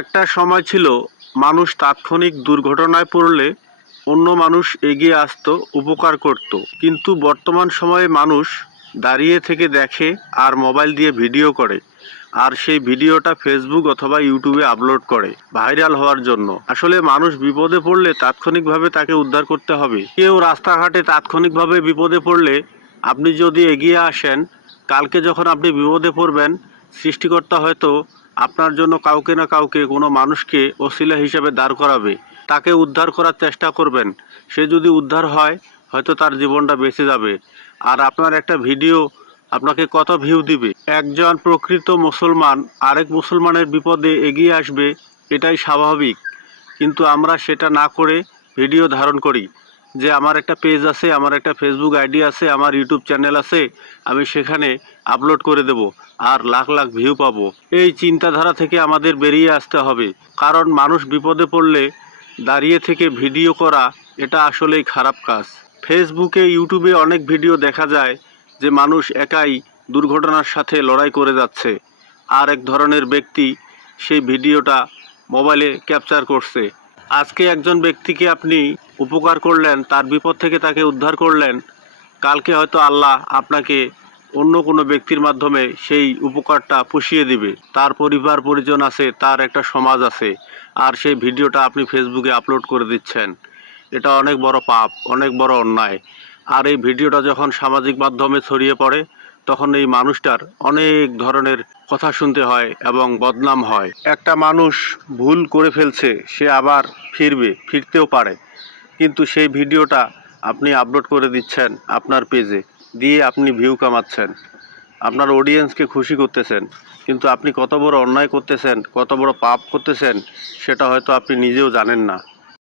একটা সময় ছিল মানুষ তাৎক্ষণিক দুর্ঘটনায় পড়লে অন্য মানুষ এগিয়ে আসতো, উপকার করত। কিন্তু বর্তমান সময়ে মানুষ দাঁড়িয়ে থেকে দেখে আর মোবাইল দিয়ে ভিডিও করে, আর সেই ভিডিওটা ফেসবুক অথবা ইউটিউবে আপলোড করে ভাইরাল হওয়ার জন্য। আসলে মানুষ বিপদে পড়লে তাৎক্ষণিকভাবে তাকে উদ্ধার করতে হবে। কেউ রাস্তাঘাটে তাৎক্ষণিকভাবে বিপদে পড়লে আপনি যদি এগিয়ে আসেন, কালকে যখন আপনি বিপদে পড়বেন, সৃষ্টিকর্তা হয়তো আপনার জন্য কাউকে না কাউকে, কোনো মানুষকে ওসিলা হিসেবে দাঁড় করাবে। তাকে উদ্ধার করার চেষ্টা করবেন। সে যদি উদ্ধার হয়, হয়তো তার জীবনটা বেঁচে যাবে। আর আপনার একটা ভিডিও আপনাকে কত ভিউ দিবে। একজন প্রকৃত মুসলমান আরেক মুসলমানের বিপদে এগিয়ে আসবে, এটাই স্বাভাবিক। কিন্তু আমরা সেটা না করে ভিডিও ধারণ করি যে আমার একটা পেজ আছে, আমার একটা ফেসবুক আইডি আছে, আমার ইউটিউব চ্যানেল আছে, আমি সেখানে আপলোড করে দেব আর লাখ লাখ ভিউ পাবো। এই চিন্তাধারা থেকে আমাদের বেরিয়ে আসতে হবে। কারণ মানুষ বিপদে পড়লে দাঁড়িয়ে থেকে ভিডিও করা, এটা আসলেই খারাপ কাজ। ফেসবুকে, ইউটিউবে অনেক ভিডিও দেখা যায় যে মানুষ একাই দুর্ঘটনার সাথে লড়াই করে যাচ্ছে। আর এক ধরনের ব্যক্তি সেই ভিডিওটা মোবাইলে ক্যাপচার করছে। আজকে একজন ব্যক্তিকে আপনি উপকার করলেন, তার বিপদ থেকে তাকে উদ্ধার করলেন, কালকে হয়তো আল্লাহ আপনাকে অন্য কোনো ব্যক্তির মাধ্যমে সেই উপকারটা পুষিয়ে দিবে। তার পরিবার পরিজন আছে, তার একটা সমাজ আছে, আর সেই ভিডিওটা আপনি ফেসবুকে আপলোড করে দিচ্ছেন। এটা অনেক বড় পাপ, অনেক বড় অন্যায়। আর এই ভিডিওটা যখন সামাজিক মাধ্যমে ছড়িয়ে পড়ে, তখন এই মানুষটার অনেক ধরনের কথা শুনতে হয় এবং বদনাম হয়। একটা মানুষ ভুল করে ফেলছে, সে আবার ফিরতেও পারে, কিন্তু সেই ভিডিওটা আপনি আপলোড করে দিচ্ছেন আপনার পেজে, দিয়ে আপনি ভিউ কামাচ্ছেন, আপনার অডিয়েন্সকে খুশি করতেছেন। কিন্তু আপনি কত বড় অন্যায় করতেছেন, কত বড় পাপ করতেছেন, সেটা হয়তো আপনি নিজেও জানেন না।